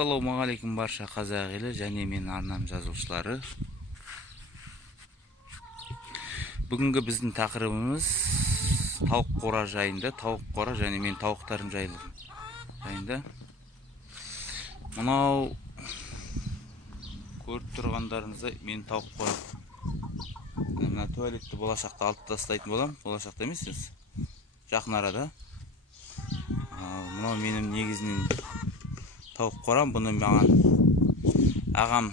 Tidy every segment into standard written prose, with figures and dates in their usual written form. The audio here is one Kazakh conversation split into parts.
Ассалаумағалейкум барша қазақ елі және мен арнам жазушылары. Бүгінгі біздің тақырыбымыз тауық қора жайында, тауық қора және мен тауықтарым жайында. Мынау көріп тұрғандарыңыздай мен тауық қора. Мына туалетті болашақта алып тастайтын болам. Болашақта емес, жақын арада. Мынау менің негізінен тауық қорам. Бұны маған ағам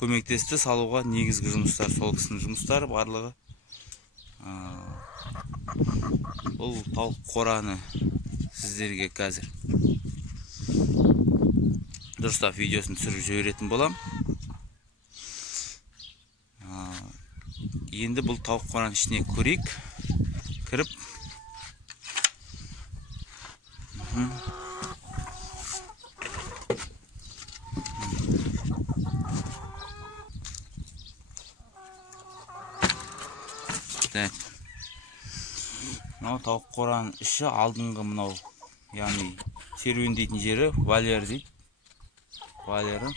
көмектесті салуға. Негізгі жұмыстар сол кісінің жұмыстары барлығы. Бұл тауық қораны сіздерге қазір дұрыстап видеосын түсіріп жіберетін болам. Енді бұл тауық қораның ішіне көрейік, кіріп. Мынау тауық қораның іші алдыңғы мынау, яғни серуендейтін жері вольер дейді. Вольері.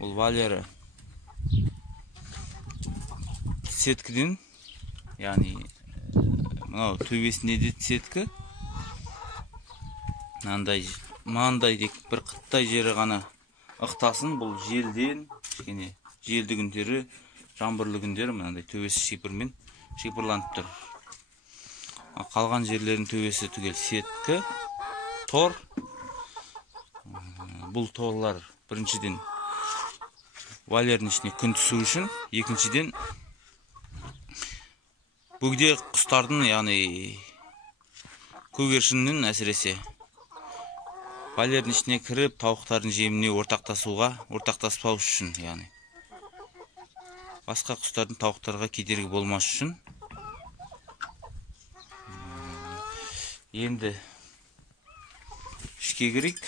Бұл вольері сеткіден, яғни мынау төбесінде де сеткі. Мынандай тек бір қыттай жері ғана ықтасын. Бұл желден, кішкене желді күндері, жаңбырлы күндері мынандай төбесі шипырмен шипырланып тұр. Қалған жерлердің төбесі түгел сеткі, тор. Бұл торлар біріншіден вольердің ішіне күн түсу үшін, екіншіден бөгде құстардың, яғни көгершіннің әсіресе вольердің ішіне кіріп тауықтардың жеміне ортақтаспау үшін, яғни басқа құстардың тауықтарға кедергі болмас үшін. Енді ішке кірейік.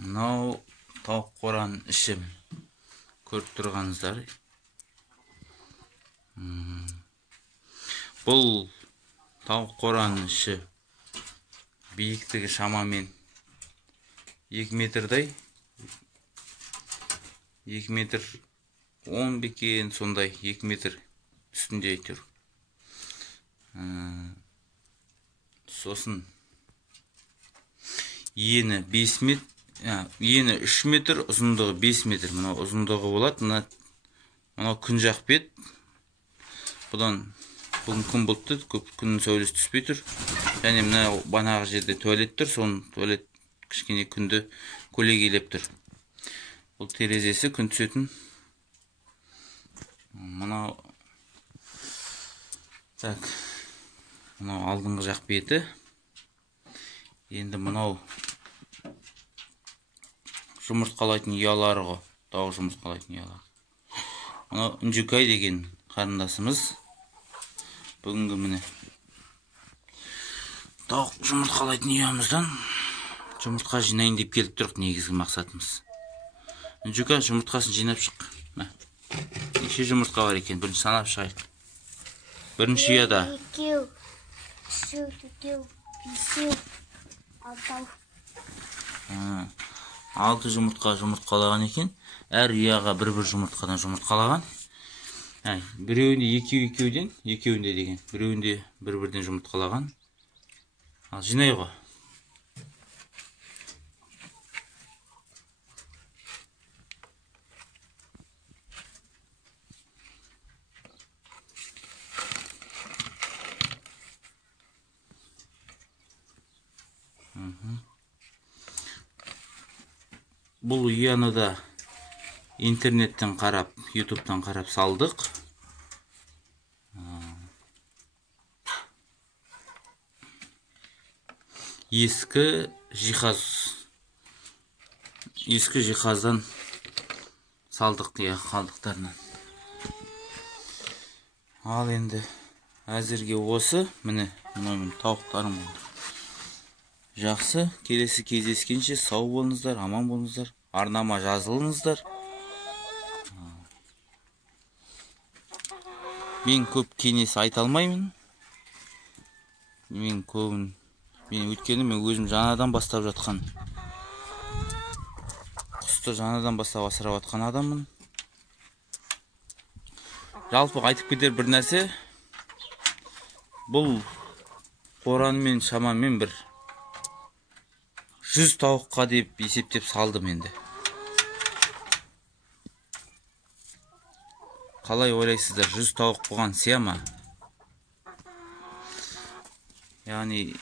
Мынау тауық қораның іші көріп тұрғаныңыздар. Бұл тауық қораның іші биіктігі шамамен 2 метрдай. 2 метр 10 бекен, сондай 2 метр үстінде тұр. Сосын ені 5 метр, ені 3 метр, ұзындығы 5 метр. Мынау ұзындығы болады. Мынау күн жақ бет. Бұдан бүгін күн бұлтты, көп күннің сәулесі түспей тұр. Және мына банағы жерде туалет тұр. Соның туалет кішкене күнді көлегейлеп тұр. Бұл терезесі күн түсетін. Мынау алдыңғы жақ беті. Енді мынау жұмыртқалайтын ұялары ғой. Тауық жұмыртқалайтын ұялары. Мынау Үнжікай деген қарындасымыз. Бүгінгі міне тауық жұмыртқалайтын ұямыздан жұмыртқа жинайын деп келіп тұрық. Негізгі мақсатымыз. Үнжікай, жұмыртқасын жинап шық. Неше жұмыртқа бар екен? Бірінші санап шығайық. Бірінші ұяда 2, 3, 4, 5, 6 жұмыртқа жұмыртқалаған екен. Әр ұяға бір-бір жұмыртқадан жұмыртқалаған. Біреуінде екеуінде деген. Біреуінде бір-бірден жұмыртқалаған. Ал жинай ғой. Бұл ұяны да интернеттен қарап, ютубтан қарап салдық. Ескі жиһаздан салдық, қалдықтарынан. Ал енді әзірге осы. Міне, мынау тауықтарым болды. Жақсы, келесі кездескенше сау болыңыздар, аман болыңыздар. Арнама жазылыңыздар. Мен көп кеңес айта алмаймын. Мен көбін Өйткені мен өзім жаңадан бастап жатқан, құсты жаңадан бастап асырап жатқан адаммын. Жалпы айтып кетер бір нәрсе, бұл қоранмен шамамен бір 100 тауыққа деп есептеп салдым енді. Қалай ойлайсыздар, 100 тауық бұған сия ма? Яғни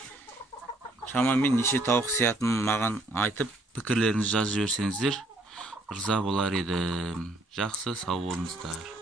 шамамен неше тауық сиятынын маған айтып, пікірлеріңізді жазып жіберсеңіздер, ырза болар едім. Жақсы, сау болыңыздар.